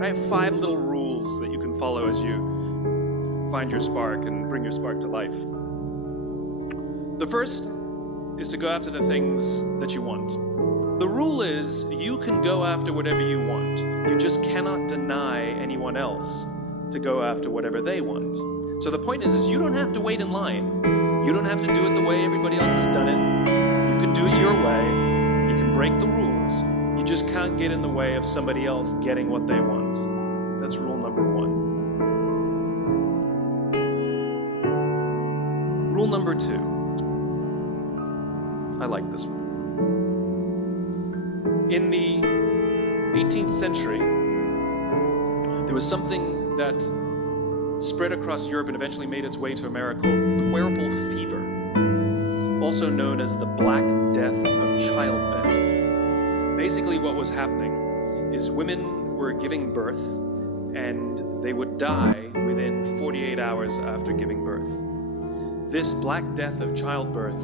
I have 5 little rules that you can follow as you find your spark and bring your spark to life. The first is to go after the things that you want. The rule is you can go after whatever you want. You just cannot deny anyone else to go after whatever they want. So the point is you don't have to wait in line. You don't have to do it the way everybody else has done it. You can do it your way. You can break the rules. You just can't get in the way of somebody else getting what they want. That's rule number 1. Rule number 2. I like this one. In the 18th century, there was something that spread across Europe and eventually made its way to America called puerperal fever, also known as the Black Death of childbed. Basically what was happening is women were giving birth and they would die within 48 hours after giving birth. This Black Death of childbirth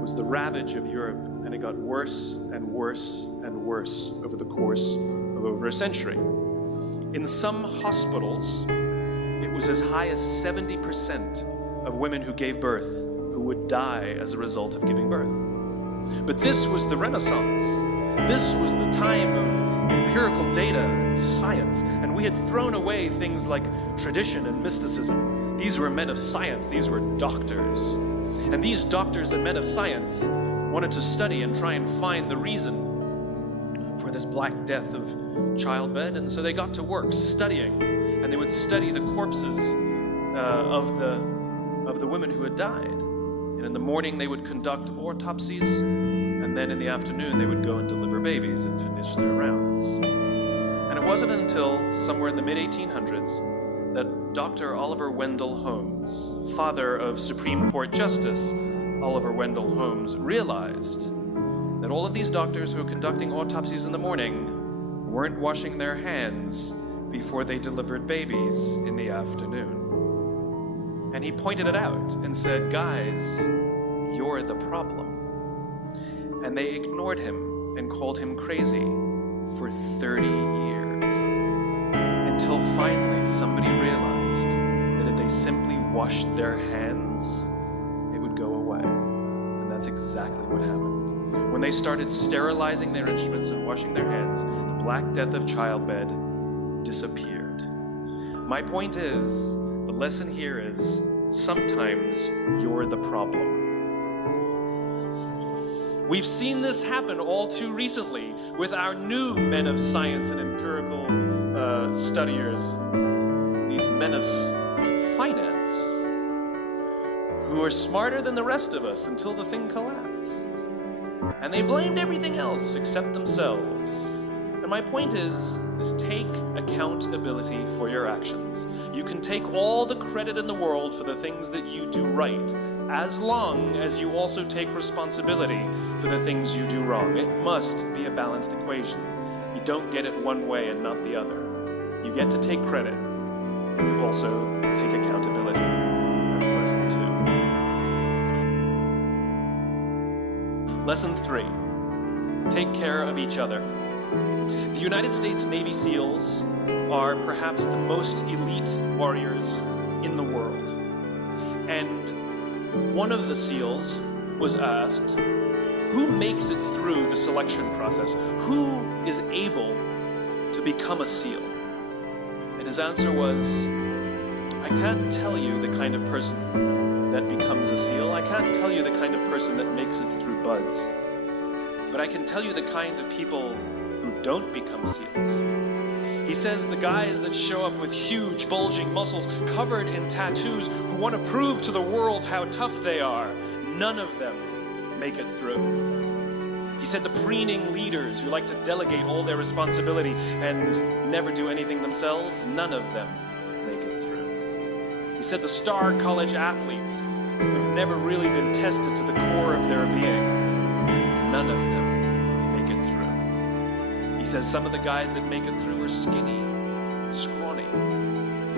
was the ravage of Europe, and it got worse and worse and worse over the course of over a century. In some hospitals, it was as high as 70% of women who gave birth who would die as a result of giving birth. But this was the Renaissance. This was the time of empirical data and science, and we had thrown away things like tradition and mysticism. These were men of science, these were doctors. And these doctors and men of science wanted to study and try and find the reason for this Black Death of childbed, and so they got to work studying, and they would study the corpses of the women who had died. And in the morning they would conduct autopsies, and then in the afternoon they would go and deliver babies and finish their rounds. And it wasn't until somewhere in the mid-1800s that Dr. Oliver Wendell Holmes, father of Supreme Court Justice Oliver Wendell Holmes, realized that all of these doctors who were conducting autopsies in the morning weren't washing their hands before they delivered babies in the afternoon. And he pointed it out and said, "Guys, you're the problem." And they ignored him and called him crazy for 30 years. Until finally somebody realized that if they simply washed their hands, it would go away. And that's exactly what happened. When they started sterilizing their instruments and washing their hands, the Black Death of childbed disappeared. My point is, the lesson here is, sometimes you're the problem. We've seen this happen all too recently with our new men of science and empirical studiers, these men of finance, who are smarter than the rest of us until the thing collapsed. And they blamed everything else except themselves. And my point is take accountability for your actions. You can take all the credit in the world for the things that you do right, as long as you also take responsibility for the things you do wrong. It must be a balanced equation. You don't get it one way and not the other. You get to take credit, and you also take accountability. That's lesson 2. Lesson 3, take care of each other. The United States Navy SEALs are perhaps the most elite warriors in the world. And one of the SEALs was asked, who makes it through the selection process? Who is able to become a SEAL? And his answer was, I can't tell you the kind of person that becomes a SEAL. I can't tell you the kind of person that makes it through BUD/S. But I can tell you the kind of people who don't become SEALs. He says the guys that show up with huge, bulging muscles covered in tattoos who want to prove to the world how tough they are, none of them make it through. He said the preening leaders who like to delegate all their responsibility and never do anything themselves, none of them make it through. He said the star college athletes who've never really been tested to the core of their being, none of them make it through. He says some of the guys that make it through are skinny, scrawny.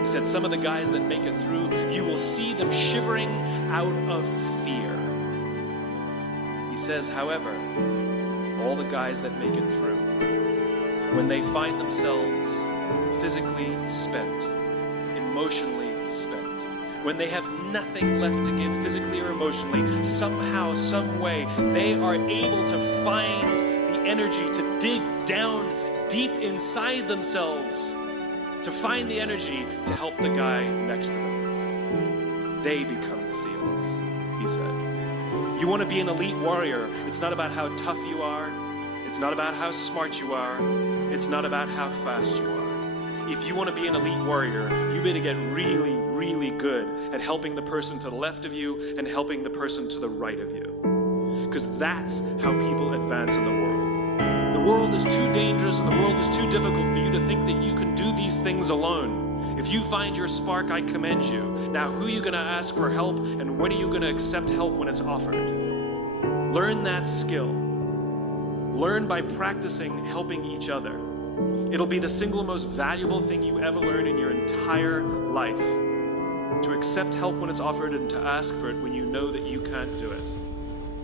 He said some of the guys that make it through, you will see them shivering out of fear. He says, however, all the guys that make it through, when they find themselves physically spent, emotionally spent, when they have nothing left to give physically or emotionally, somehow, some way, they are able to find the energy to dig down deep inside themselves, to find the energy to help the guy next to them. They become SEALs, he said. You want to be an elite warrior. It's not about how tough you are. It's not about how smart you are. It's not about how fast you are. If you want to be an elite warrior, you better get really, really good at helping the person to the left of you and helping the person to the right of you. Because that's how people advance in the world. The world is too dangerous and the world is too difficult for you to think that you can do these things alone. If you find your spark, I commend you. Now, who are you going to ask for help, and when are you going to accept help when it's offered? Learn that skill. Learn by practicing helping each other. It'll be the single most valuable thing you ever learn in your entire life. To accept help when it's offered and to ask for it when you know that you can't do it.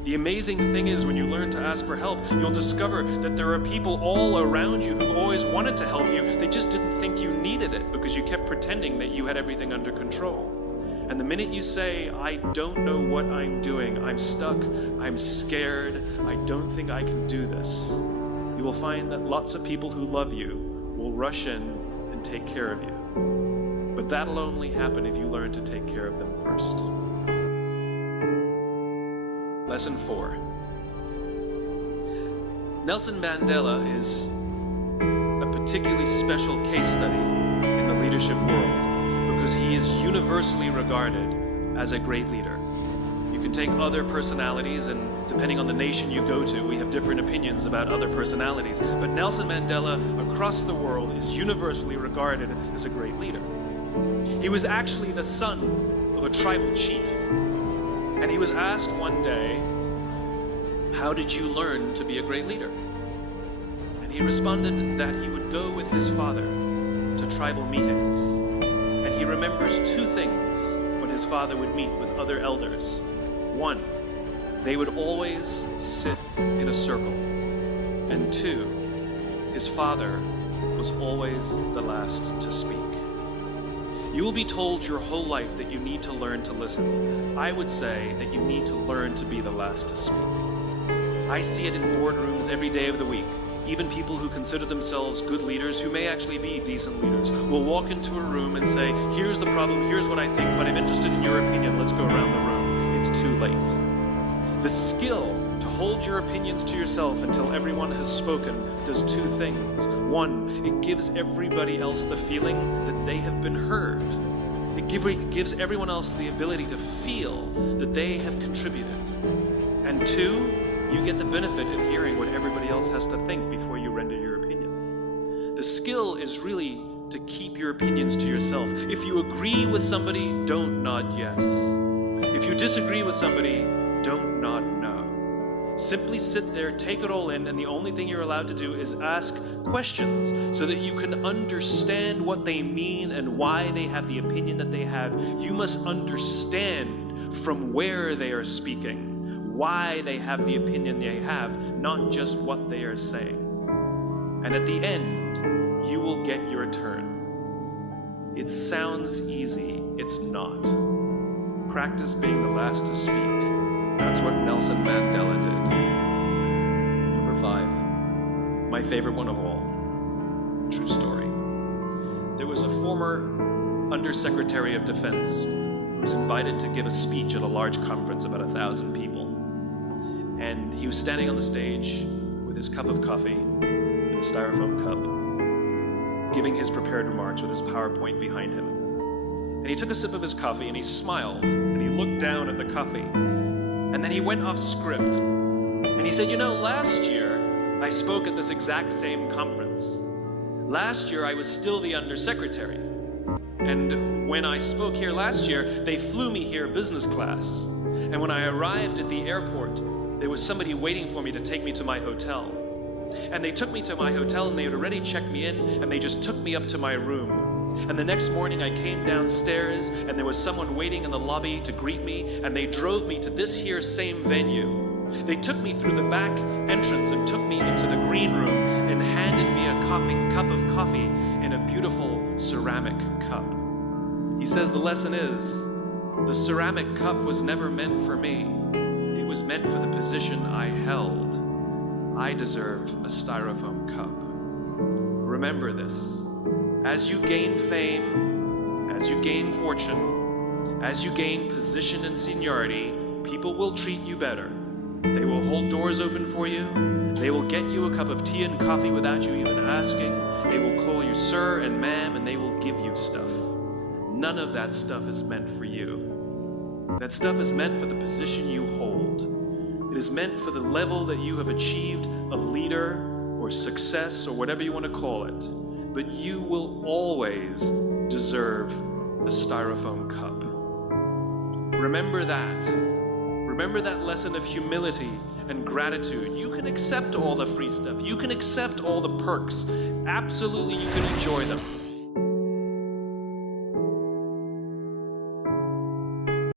The amazing thing is, when you learn to ask for help, you'll discover that there are people all around you who always wanted to help you. They just didn't think you needed it because you kept pretending that you had everything under control. And the minute you say, I don't know what I'm doing, I'm stuck, I'm scared, I don't think I can do this, you will find that lots of people who love you will rush in and take care of you. But that'll only happen if you learn to take care of them first. Lesson 4. Nelson Mandela is a particularly special case study in the leadership world because he is universally regarded as a great leader. You can take other personalities, and depending on the nation you go to, we have different opinions about other personalities. But Nelson Mandela, across the world, is universally regarded as a great leader. He was actually the son of a tribal chief. And he was asked one day, how did you learn to be a great leader? And he responded that he would go with his father to tribal meetings. And he remembers two things when his father would meet with other elders. One, they would always sit in a circle. And two, his father was always the last to speak. You will be told your whole life that you need to learn to listen. I would say that you need to learn to be the last to speak. I see it in boardrooms every day of the week. Even people who consider themselves good leaders, who may actually be decent leaders, will walk into a room and say, here's the problem, here's what I think, but I'm interested in your opinion, let's go around the room. It's too late. The skill to hold your opinions to yourself until everyone has spoken does two things. One, it gives everybody else the feeling that they have been heard. It gives everyone else the ability to feel that they have contributed. And two, you get the benefit of hearing what everybody else has to think before you render your opinion. The skill is really to keep your opinions to yourself. If you agree with somebody, don't nod yes. If you disagree with somebody, don't nod no. Simply sit there, take it all in, and the only thing you're allowed to do is ask questions so that you can understand what they mean and why they have the opinion that they have. You must understand from where they are speaking, why they have the opinion they have, not just what they are saying. And at the end, you will get your turn. It sounds easy, it's not. Practice being the last to speak. That's what Nelson Mandela did. Number 5, my favorite one of all, true story. There was a former Undersecretary of Defense who was invited to give a speech at a large conference, about 1,000 people. And he was standing on the stage with his cup of coffee in a styrofoam cup, giving his prepared remarks with his PowerPoint behind him. And he took a sip of his coffee and he smiled and he looked down at the coffee. And then he went off script. And he said, you know, last year I spoke at this exact same conference. Last year I was still the undersecretary. And when I spoke here last year, they flew me here business class. And when I arrived at the airport, there was somebody waiting for me to take me to my hotel. And they took me to my hotel and they had already checked me in and they just took me up to my room. And the next morning I came downstairs and there was someone waiting in the lobby to greet me and they drove me to this here same venue. They took me through the back entrance and took me into the green room and handed me a cup of coffee in a beautiful ceramic cup. He says the lesson is, the ceramic cup was never meant for me. It was meant for the position I held. I deserve a styrofoam cup. Remember this. As you gain fame, as you gain fortune, as you gain position and seniority, people will treat you better. They will hold doors open for you. They will get you a cup of tea and coffee without you even asking. They will call you sir and ma'am, and they will give you stuff. None of that stuff is meant for you. That stuff is meant for the position you hold. It is meant for the level that you have achieved of leader or success or whatever you want to call it. But you will always deserve a styrofoam cup. Remember that. Remember that lesson of humility and gratitude. You can accept all the free stuff. You can accept all the perks. Absolutely, you can enjoy them.